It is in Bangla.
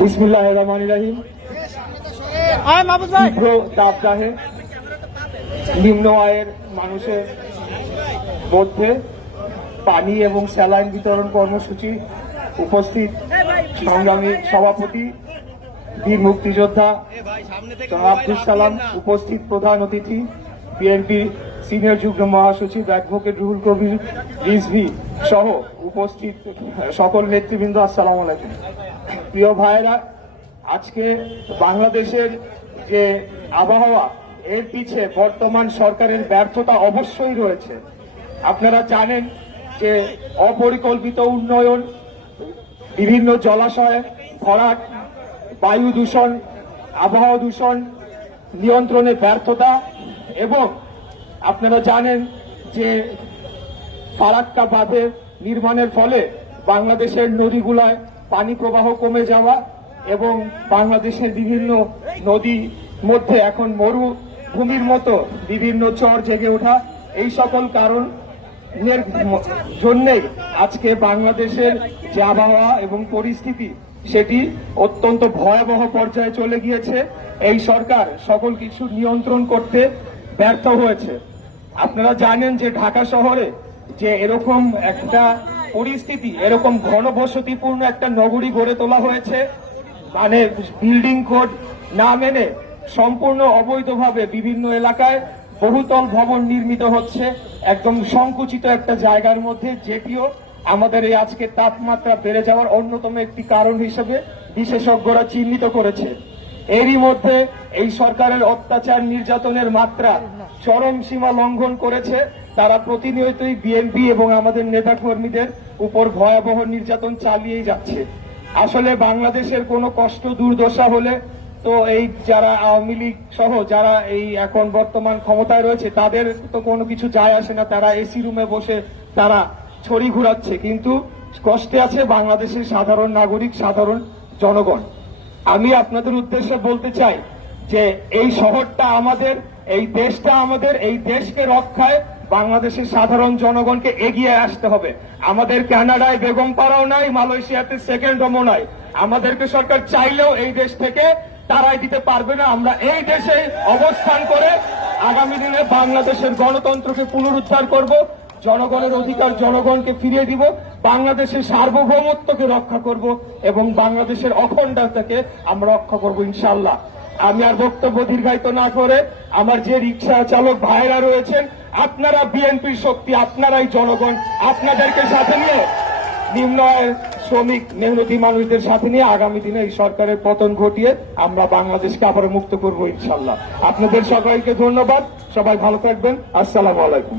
বিসমিল্লাহ রহমান রাহিম। তীব্র দাবদাহে নিম্ন আয়ের মানুষের মধ্যে পানি এবং স্যালাইন বিতরণ কর্মসূচি উপস্থিত। সংগ্রামী সভাপতি বীর মুক্তিযোদ্ধা আব্দুল সালাম উপস্থিত প্রধান অতিথি বিএনপির সিনিয়র যুগ্ম মহাসচিব অ্যাডভোকেট রুহুল কবির রিজভি সহ উপস্থিত সকল নেতৃবৃন্দ আসসালামু আলাইকুম। প্রিয় ভাইয়েরা, আজকে বাংলাদেশের যে আবহাওয়া, এর পিছে বর্তমান সরকারের ব্যর্থতা অবশ্যই রয়েছে। আপনারা জানেন যে অপরিকল্পিত উন্নয়ন, বিভিন্ন জলাশয়, ভরাট, বায়ু দূষণ, আবহাওয়া দূষণ নিয়ন্ত্রণে ব্যর্থতা এবং আপনারা জানেন যে ফারাক্কা বাঁধের নির্মাণের ফলে বাংলাদেশের নদীগুলায় পানি প্রবাহ কমে যাওয়া এবং বাংলাদেশের বিভিন্ন নদী মধ্যে এখন মরুভূমির মতো বিভিন্ন চর জেগে ওঠা। এই সকল কারণ এর জন্যই আজকে বাংলাদেশের যে আবহাওয়া এবং পরিস্থিতি, সেটি অত্যন্ত ভয়াবহ পর্যায়ে চলে গিয়েছে। এই সরকার সকল কিছু নিয়ন্ত্রণ করতে ব্যর্থ হয়েছে। আপনারা জানেন যে ঢাকা শহরে যে এরকম একটা পরিস্থিতি, এরকম ঘনবসতিপূর্ণ একটা নগরী গড়ে তোলা হয়েছে। মানে বিল্ডিং কোড না মেনে সম্পূর্ণ অবৈধভাবে বিভিন্ন এলাকায় বহুতল ভবন নির্মিত হচ্ছে। একদম সংকুচিত একটা জায়গার মধ্যে, যেটিও আমাদের এই আজকে তাপমাত্রা বেড়ে যাওয়ার অন্যতম একটি কারণ হিসেবে বিশেষজ্ঞরা চিহ্নিত করেছে। এরই মধ্যে এই সরকারের অত্যাচার নির্যাতনের মাত্রা চরম সীমা লঙ্ঘন করেছে। তারা প্রতিনিয়তই বিএনপি এবং আমাদের নেতা কর্মীদের উপর ভয়াবহ নির্যাতন চালিয়েই যাচ্ছে। আসলে বাংলাদেশের কোনো কষ্ট দুর্দশা হলে তো এই যারা আওয়ামী লীগ সহ যারা এই এখন বর্তমান ক্ষমতায় রয়েছে, তাদের তো কোনো কিছু যায় আসে না। তারা এসি রুমে বসে তারা ছড়ি ঘুরাচ্ছে। কিন্তু কষ্টে আছে বাংলাদেশের সাধারণ নাগরিক, সাধারণ জনগণ। আমি আপনাদের উদ্দেশ্যে বলতে চাই যে এই শহরটা আমাদের, এই দেশটা আমাদের, এই দেশকে রক্ষায় বাংলাদেশের সাধারণ জনগণকে এগিয়ে আসতে হবে। আমাদের কানাডায় বেগম পাড়াও নাই, মালয়েশিয়াতে সেকেন্ড হোমও নাই। আমাদেরকে সরকার চাইলেও এই দেশ থেকে তারাই দিতে পারবে না। আমরা এই দেশে অবস্থান করে আগামী দিনে বাংলাদেশের গণতন্ত্রকে পুনরুদ্ধার করব। জনগণের অধিকার জনগণকে ফিরিয়ে দিব, বাংলাদেশের সার্বভৌমত্বকে রক্ষা করব এবং বাংলাদেশের অখণ্ডতাকে আমরা রক্ষা করব ইনশাল্লাহ আমি আর বক্তব্য দীর্ঘায়িত না করে আমার যে রিক্সা চালক ভাইরা রয়েছেন, আপনারা বিএনপির শক্তি, আপনারাই জনগণ, আপনাদেরকে সাথে নিয়ে নিম্ন আয়ের শ্রমিক, মেহনতি মানুষদের সাথে নিয়ে আগামী দিনে এই সরকারের পতন ঘটিয়ে আমরা বাংলাদেশকে আবার মুক্ত করব ইনশাল্লাহ আপনাদের সবাইকে ধন্যবাদ। সবাই ভালো থাকবেন। আসসালামু আলাইকুম।